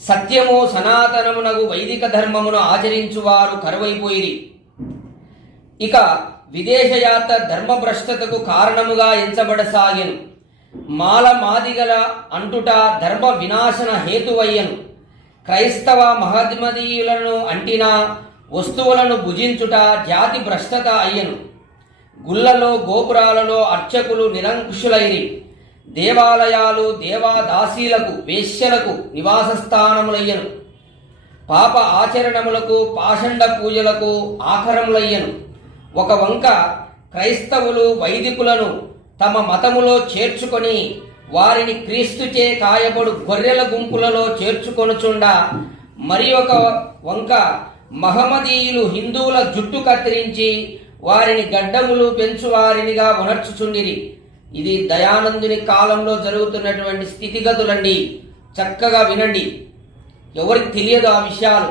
సత్యము సనాతనమునగు వైదిక ధర్మమును ఆచరించువారు కరువైపోయిరి. ఇక విదేశయాత్ర ధర్మభ్రష్టతకు కారణముగా ఎంచబడసాగెను. మాల మాదిగల అంటుట ధర్మ వినాశన హేతువయ్యను. క్రైస్తవ మహమ్మదీయులను అంటిన వస్తువులను భుజించుట జాతి భ్రష్టత అయ్యను. గుళ్లలో గోపురాలలో అర్చకులు నిరంకుశులైరి. దేవాలయాలు దేవాదాసీలకు వేశ్యలకు నివాస స్థానములయ్యను. పాప ఆచరణములకు పాషండ పూజలకు ఆఖరములయ్యను. ఒక వంక క్రైస్తవులు వైదికులను తమ మతములో చేర్చుకొని వారిని క్రీస్తుచే కాయబడు గొర్రెల గుంపులలో చేర్చుకొనుచుండా, మరి ఒక వంక మహమ్మదీయులు హిందువుల జుట్టు కత్తిరించి వారిని గడ్డములు పెంచువారినిగా ఉనర్చుచుండిరి. ఇది దయానందుని కాలంలో జరుగుతున్నటువంటి స్థితిగతులండి. చక్కగా వినండి, ఎవరికి తెలియదు ఆ విషయాలు.